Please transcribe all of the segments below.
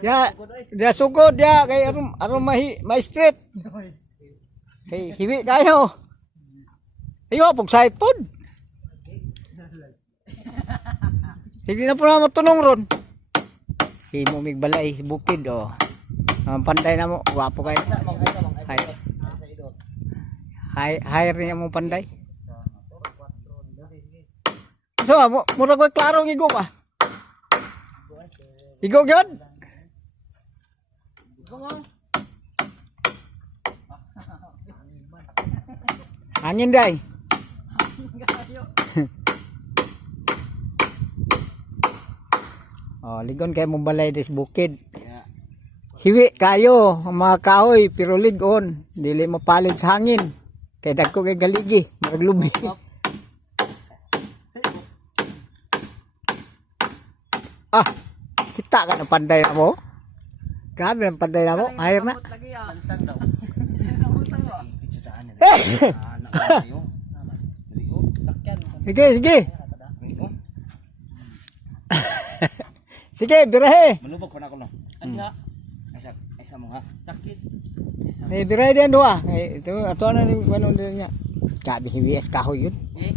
Ya, dia sugod dia kay aron may street. Kay hiwi kayo. Ayo pug side pod. Sige na po na matunong ron. Himo mig balay bukid oh. Panday na mo, wapo kayo. Hire niya mo panday. So, mura ko klaro ng igop ah. Igop yun? Angin day. Oh, ligon kayo mong balay des bukid. Hiwi kayo, mga kahoy, pero ligon. Dili mapalit sa hangin. Kaya dagko kay galigi, maglubi. Ah, kita ka na panday na mo. Grabe ang panday na mo. Ayar na. Sige, sige. Sige, birahe. Malubog ko na ko lang. Anya. Ay sa mo ha. Sakit. Eh, birahe diyan doa. Eh, ito ato na ni ano niya. Kabi hiwes kahoy yun. Eh.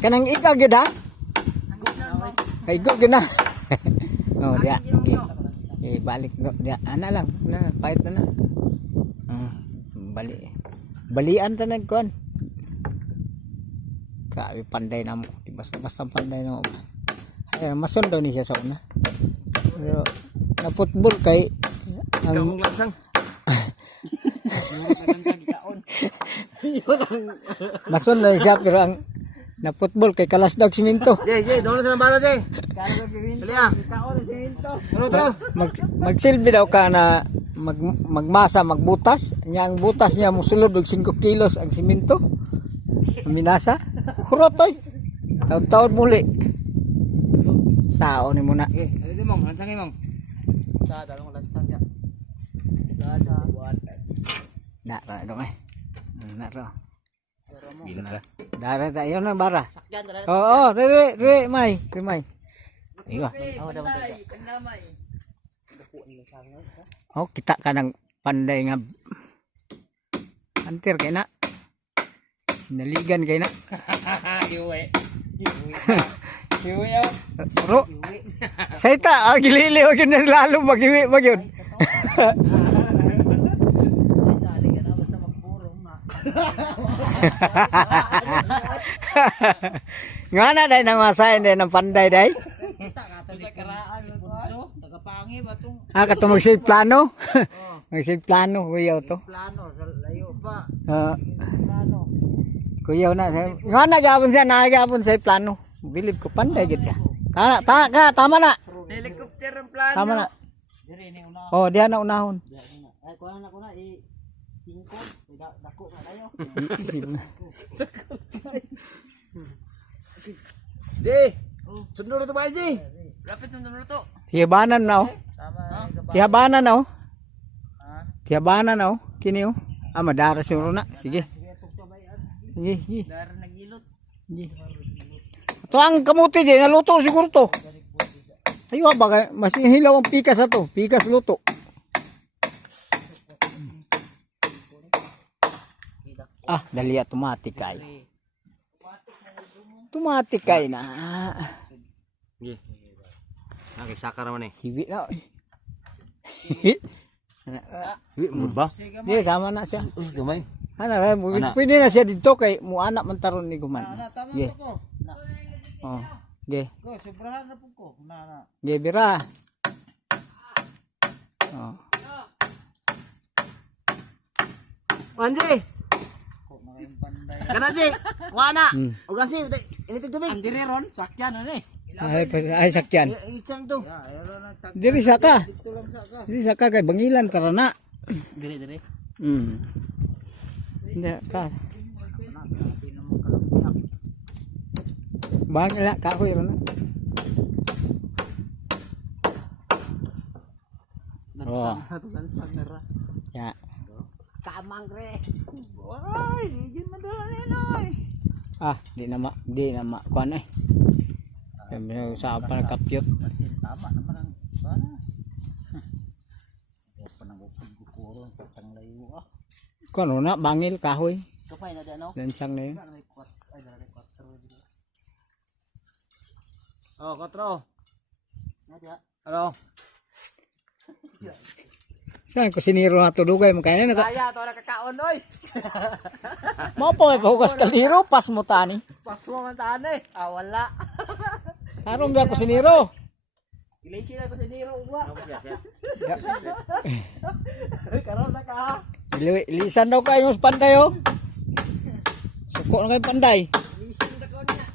Kanang ika gyud ha? Ay go gyud na. Oh, dia. Eh, balik no. Dia ana lang. Na, pahit na. Bali. Balian ta nagkuan. Grabe panday na mo. Basta panday na mo. Ay, mason daw ni siya sa una. Pero na football kay ang langsang. mason daw siya pero ang na football kay kalas daw siminto. Jay, doon sa bala Jay. Dali ah. Magsilbi daw ka na magmasa, magbutas. Ang butas niya musulod og 5 kilos ang siminto. Minasa. Hurotoy. Taon-taon muli. Sao ni muna. Dali mong, lansang mong. Sa dalong lansang ya. Sa buat. Na ra eh. Na ra. Dara tayo na bara. Oo, re may. Iwa. Oh, kita ka ng panday nga. Antir kay na. Naligan kay na. Iwe. Suro. Sayta, gilili wag yun lalo magiwi wag yun. Ngana day nang masahin day ng panday day. Katong mag-save plano. Mag-save plano kuya to. Plano sa layo pa. Kuya na. Ngana gapon siya nagapon sa plano. Bilib ko panday gid siya. Tama na. Helicopter ang plano. Tama na. Oh, diyan na unahon. Ay kuha na ko na i-5 dako ka layo. Di. Sunod to ba di? Lapit nung to. Tiyabanan na oh. Tama. Tiyabanan na oh. Tiyabanan na oh. Kini oh. Madara siguro na. Sige. Sige. Dar nagilot. Sige. Ito ang kamuti di naluto siguro to. Ayo ba mas hilaw ang pikas ato. Pikas luto. Dali automatic kay. Automatic kay na. Nggih. Nakisaka naman eh. Hiwi na. Hiwi mo ba? Di sama na siya. Gamay. Pwede na siya dito kay mo anak man taron ni Guman. Ge. Oh, ge. Ko sobrahan na pud ko. Na. Ge bira. Oh. Anje. Kana Jay, kuha na. Ug asi initig tubig. Andire ron, sakyan ni. Ay sakyan. Isang to. Diri saka. Diri saka kay Bangilan tara na. Dire. Hindi ka. Bangila kahoy ron. Oh. Ya. Kamang re. Oy, di jud madala ni noy. Di na ma kuan eh. Sa pa nagkapyot. Kasi tama naman ang sana. Pa nang kukuron patang layo ah. Kuno na bangil kahoy. Kapay na di ano? Lansang na yun. Ay dala 4 dito. Oh, 4. Nada. Ano? Saan ko siniro na tulugay mo kaya na. Kaya to nakakaon oy. Mo po ay pahugas kaliro pas mo tani. Pas mo man taan eh. Ah wala. Karong ga ko siniro. Ilisi na ko sa niro uwa. Karon na ka. Ilisan daw kayo sa panday oh. Suko na kayo panday. Ilisi na ko niya.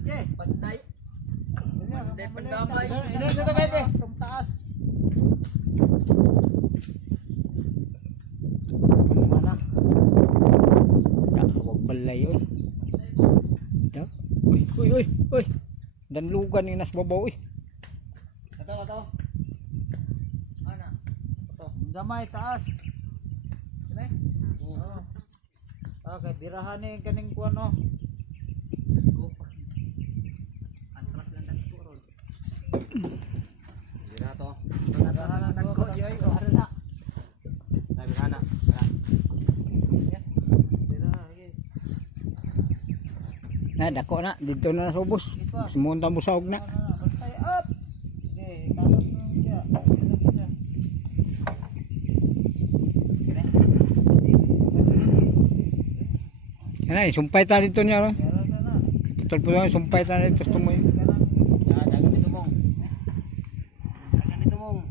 Je, panday. Panday pandamay. Ilisi na kayo be. Tumtaas. Mana? Wag balay yun. Uy. Danlugan yung nas babaw uy. Kato. Mana? Kato. Gamay taas. Sini? Oo. Okay, birahan ni kaning kuan oh. Antras lang dagko ron. Bira to. Birahan lang dagko yoy ko. Ala. Na birahan. Na dako na dito na nasubos. Sumunta busog na. Bantay up. Okay, kalos na siya. Isa. Ano sumpay ta dito niya. Meron na. Putol-putol sumpay ta dito tumoy. Dagan dito mong. Dagan dito mong.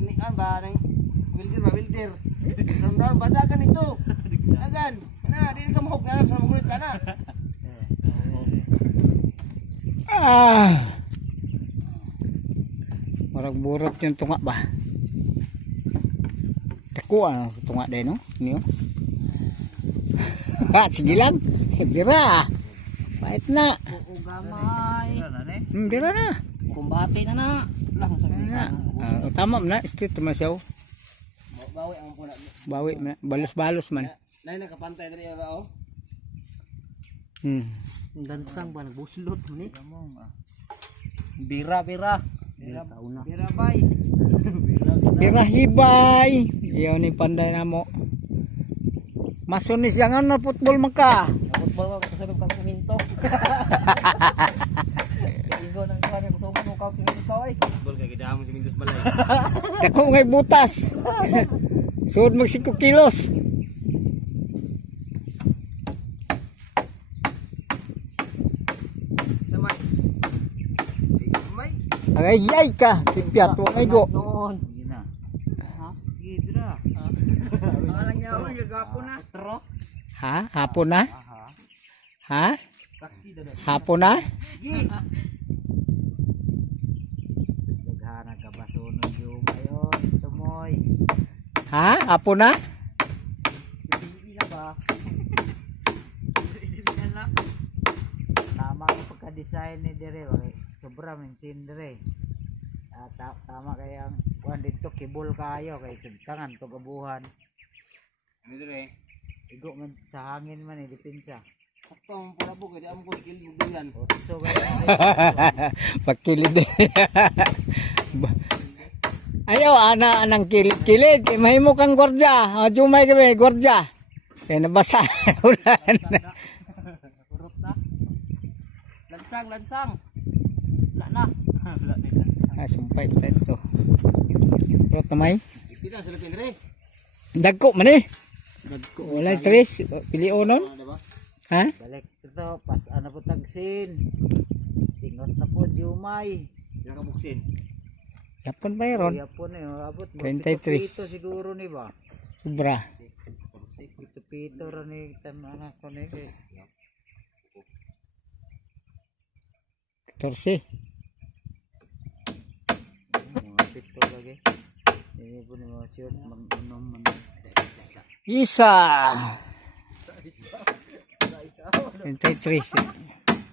Ini kan ba nang wilder. Ramdam ba dagan ito. Dagan. Na, di ka mahog na sa magulit ka na. Marag burot yung tunga ba? Takuan sa tunga din no? Niyo. Sige lang. Bira. Bait na. Oo gamay. Bira na. Kumbati na na. Lang sa Na. Tama na. Straight naman siya. bawi ang puna. Bawi na. Balos-balos man. Nay nakapantay diri ba oh. Gansang ba nagbuslot ni? Bira. Bira bay. Bira hibay. Iyaw ni panday na mo. Masunis yang na football maka. Football ka kasabot ka sa minto. Ingo nang kare ko mo ka sa minto ay. Football kay gidamo sa mintos balay. Dako ngay butas. Suod mag 5 kilos. Samay. Ay ka. Pipiat mo ngay go. Noon. Sige na. Ha? Sige bira. Alang niya ako gagapo na. Tro. Ha? Hapon na? Ha? Takti dada. Hapon na? Gi. Daghana ka ba sunog yung ayon tumoy. Ha? Hapon na? Hindi na ba? Tama ang pagka-design ni dire, sobra mintin dire. Tama kaya ang kuan dito kibol kayo kay tangan to gabuhan. Ano dire? Igo man sa hangin man dipinsa. Sakto ang pulabo kay di amo ko skill bugan. So Pagkilid. Ayaw, anang kilid. Mahimo kang gordya. Jumay kami, gordya. Kaya nabasa. Ulan. Kurot na. Lansang. Wala na. Wala na lansang. Sumpay pa ito. Kurot na may. Pila sa lapin re. Dagko man eh. Dagko. Wala tres. Pili onon. Ha? Balik ito. Pas ano po tagsin. Singot na po Jumay. Yang kabuksin. Yapon pa yun. Yapon eh. Abot. 23. Pito siguro ni ba? Sobra. Pito rin ni anak ko ni. 14. Mga pito lagi. Ini po ni mga siyot. Mag-unom man. Isa. 23.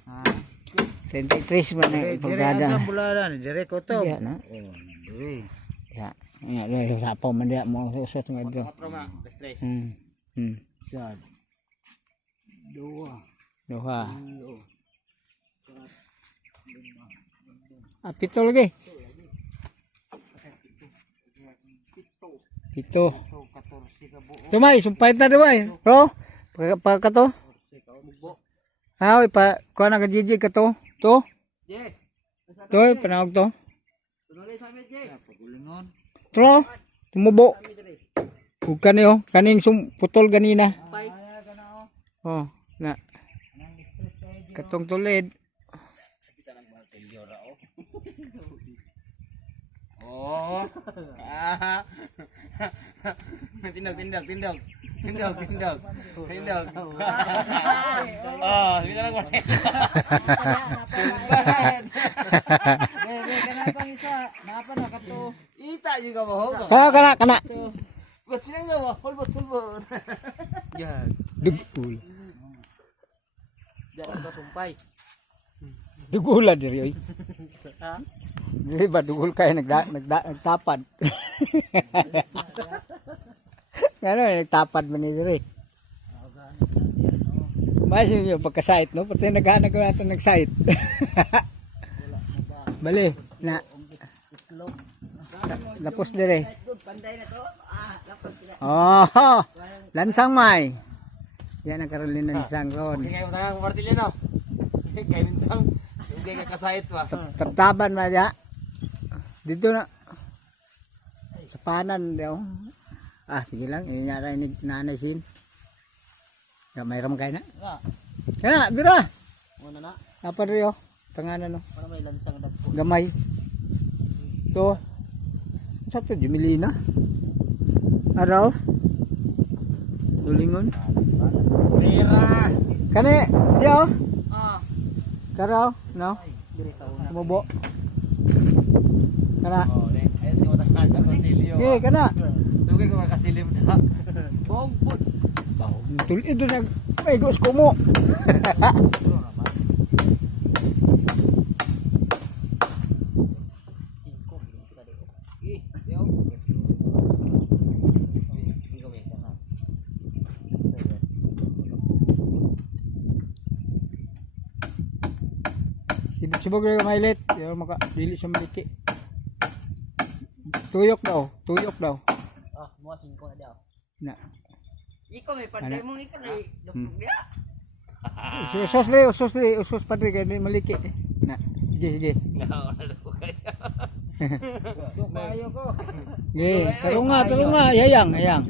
Ha? 23 man ang Dire pagdada. ang bulanan. Dire ko to. Ya na. Oh, dire. Ya. Ya, lo sa pa man dia mo susot nga dito. Patro ma. Stress. Hmm. Sad. Dua. Duha. Tulo. Ah, pito lagi. Pito. 14 ka buo. Tumay, sumpahit na dumay. Bro, pagka to. 14 ka buo. Ha, kuha na ka Gigi ka to. To. Je. To, panawag to. Tuloy sa amin, Je. Pagulingon. Tro, tumubo. Huwag ka niyo, kaning putol ganina. Pay. Oh, na. Katong tulid. Oh. Tindog. Oh, bisa lang ko. Sulban. Kenapa isa? Napa na kato? Ita juga mau. Kana. Buat sini enggak mau. Hulbot. Ya. Dugul. Jangan ka sumpay. Dugula diri oy. Ha? Di ba dugul kay nagtapad. Ano nagtapad man ni diri. Mas yung pagka-site no, pati naghanap ko natin nag-site. Bali na. Lapos dire. Panday na to. Lapos sila. Oh, lansang may. Yan ang Carolina ng Sangron. Kayo tang martilyo no. Kayo tang hindi ka kasait pa. Taptaban man ya. Dito na. Sa panan daw. Ah, sige lang. Inyara ni nanay sin. Ya, may ram kay na. Kana, bira. Muna na. Apa riyo? Tanganan no. Para may lansang dagko. Gamay. To. Sa to Jimilina. Araw. Tulingon. Pera. Kani, diyo. Ah. Karaw, no? Dire ka una. Mubo. Kana. Oh, deh. Ayo sing utang ka martilyo. Eh, kana. Dugay ko makasilim na. Bogbot. Tulid do nag may gos ko mo. Sibog na mailit, pero maka dili siya maliki. Tuyok daw. Ah, mo 5 na daw. Na. Ikaw may panday mo ikaw na dugtug dia. Usos padre kay di maliki. Na. Sige. Kayo ko. Sige, tarunga, hayang. Kayo.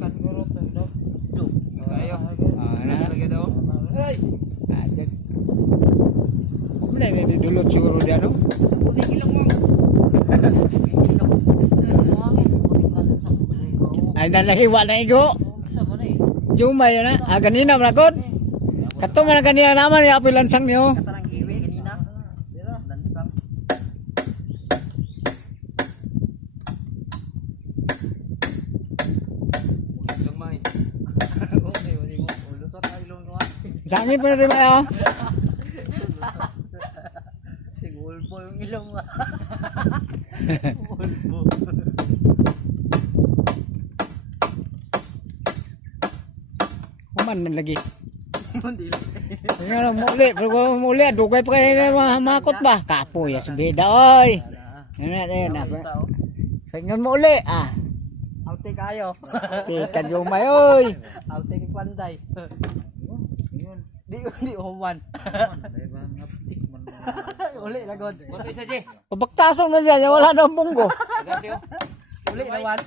Ah, na. Lagi daw. Ay. Ajak. Muna ni dulot siguro dia no. Kuning ilong mo. Ay nalahiwa na igo. Sa mo ni. Jumay na. Ah, ganina malakot. Kato man kanina naman ya apoy lansang niyo. Katarang giwi kanina. Dira lansang. Ilong mai. Wala mo. Ulusot na ilong ko. Sangi pa rin ba? Sigulpo yung ilong mo. Ulpo. Kuman man lagi. Hindi lang. Nga muli, dugay pa kayo makot ba? Kapo ya si Beda oy. Na. Pengen mo uli ah. Aute kayo. Tikan Jumay oy. Aute ni Panday. Di uman. Uli na god. Kunti isa je. Pabaktason na siya, wala na ang bunggo. Agasyo. Uli na wan.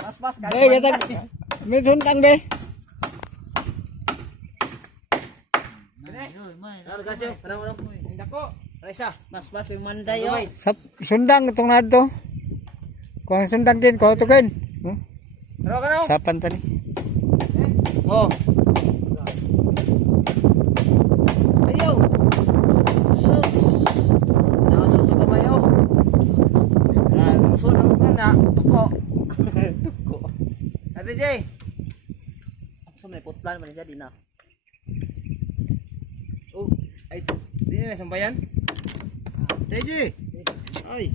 Mas Be, gatag. May suntang be. Agasyo. Parang Dako. Resa. Mas Panday yo. Sundang itong nadto. Kung sundang din ko to ken. Ano? Sapan tani. Oh. Ayo. Sus. Nato ba mayo? So nang na tuko. Tuko. Ate Jay. So may putlan man jadi na. Oh, ay di na sambayan. Jay. Ay.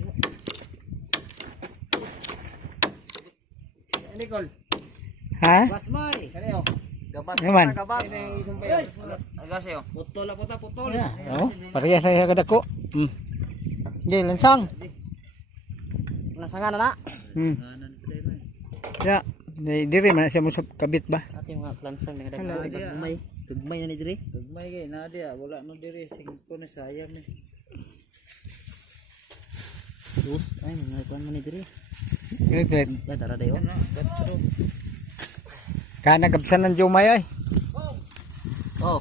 Nicole. Ha? Basmay. Kaneo. Naman. Agasyo. Putol po ta, putol. Ya, oh, parehas saya kadako. Di lansang. Nasangan na. Ya, diri man siya mo sa kabit ba? Ati mga plansang nga dagmay. Tugmay na ni diri. Tugmay kay na dia, wala no diri singko na sayang ni. Ay, mga kuan man ni diri. Gret. Dara dayo. Kana gabsan ng jumay ay. Oh.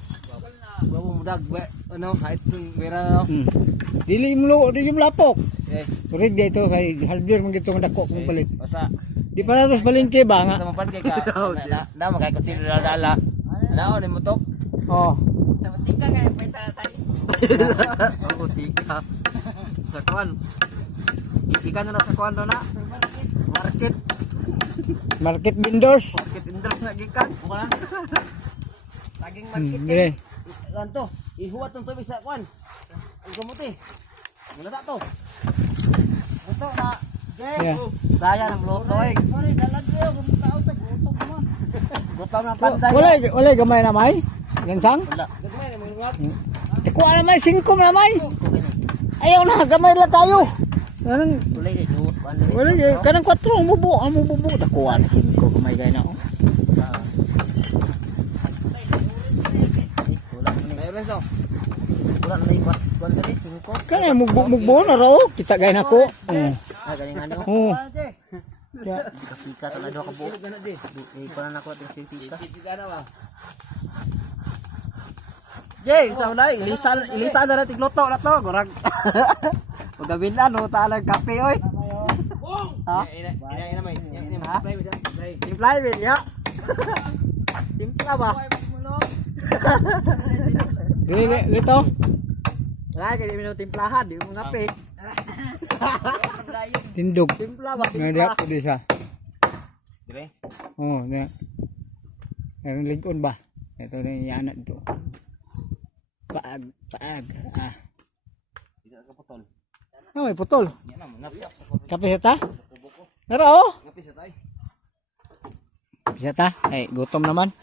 Bawo mo dag ano kahit mera Dili mo di yung lapok. eh Rig dito kay halbir man gitong dako kung palit. basta Di pa natos balingke ba nga? sa mapan kay ka na magay ko tin dala. Ano ni mo tok? Oh. Sa matika nga pwenta na tayo. Oh, tika. Sa kuan. Ikan na sa kuan na. Market. Market vendors. Market industry na gikan. Bukan. Taging market Dire. Lanto, ihuwat ng tubig sa kuan. Ang kamuti. Wala na to. Ito na. Yeah. Daya ng lotoy. Sorry, dalag ko kung tao ta gutom mo. Gutom na panday. Wala gamay na may. Lansang? Wala. Gagmay na mga. Kuha na may 5 na may. Ayaw na gamay lang tayo. Kanang Kulay ni do. wala kanang 4 ang mubo kuha na 5 gamay kay na. Mayroon so. Wala na may kuan dali 5. Kana mugbo na raw kita gay nako. Ah, galing ano? Oh. Kasika ta na do ka buo. Eh, para na ko ating sipika. Sipika na ba? Jay, sa unay, ilisa na natin loto na to, gurag. Pagawin na, no, talang kape, oy. Ha? Ina may. Ha? Timplay, bin, ya. Timpla ba? Dito. Wala, kaya di mo timplahan, di mo ngape. Tindog. Timpla ba? Nga Timpla. di sa. Dire? Oh, na. Meron ligon ba? Ito na yung anak to. Paag. Ah. Tidak ka putol. Oh, may putol. Yan na, napsap sa Kape sa ta? Nara oh. ngapi sa tay. Bisa ta? Ay, gutom naman.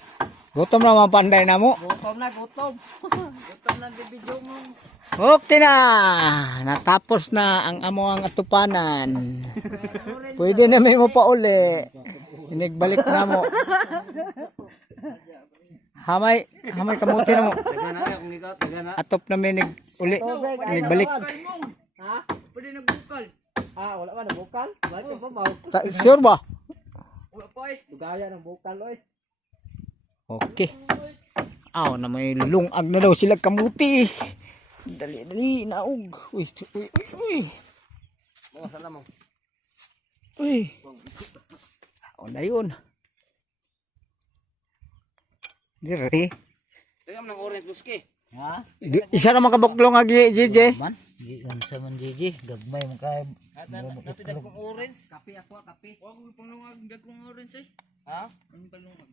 Gutom naman panday na mo. Gutom na, gutom. Gutom na bibidyo mo. Okay na. Natapos na ang amuang atupanan. Pwede na may mo pa uli. Inigbalik na mo. Hamay kamuti na mo. Taga na kung ikaw, taga na. Atop na may uli. Inigbalik. Ha? Pwede nagbukal. Ah, wala ba nagbukal? Bakit pa ba? Sure ba? Wala pa eh. Dugaya ng bukal oy. Okay. Aw na may lungag na daw sila kamuti. Dali naog. Uy. Mo sa lamang. Uy. Aw na yun. Dire. Tingam ng orange buski. Ha? Isa na makabuklong agi JJ. Man, gikan sa man Gigi, gagmay mo kay. Natid kong orange, kape ako, kape. Wa ko panglungag dagkong orange eh. Ha? Ang panglungag.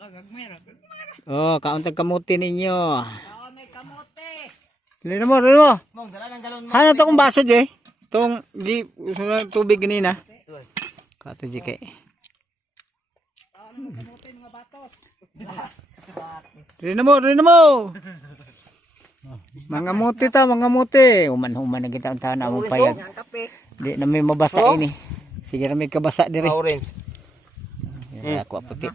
Gagmay ra. Oh, kauntag kamuti ninyo. Kaon may kamote. Lino mo. Mong dala ng galon mo. Hana to kong baso je. Tong di tubig ganina. Kato je kay. Kaon kamote mga batos. Rino mo. Mga muti. Human na kita ang na mo payag. Di na may mabasa ini. Sige na may kabasa diri. Orange. Ako puti.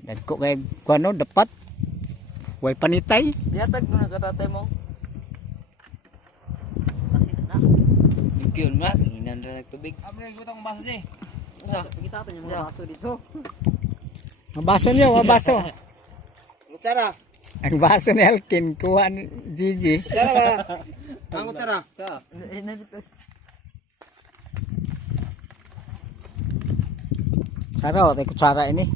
Dagko kay kuno dapat. Way panitay. Diatag mo na katatay mo. Bigyan mas, hinan ra tubig. Amo nang butang baso di. Usa, kita to yung mga baso dito. Mabaso niyo, mabaso. Utara. Ang baso ni Alkin kuha ni Gigi. Utara ba? Ang utara. Sara, tayo kutsara ini.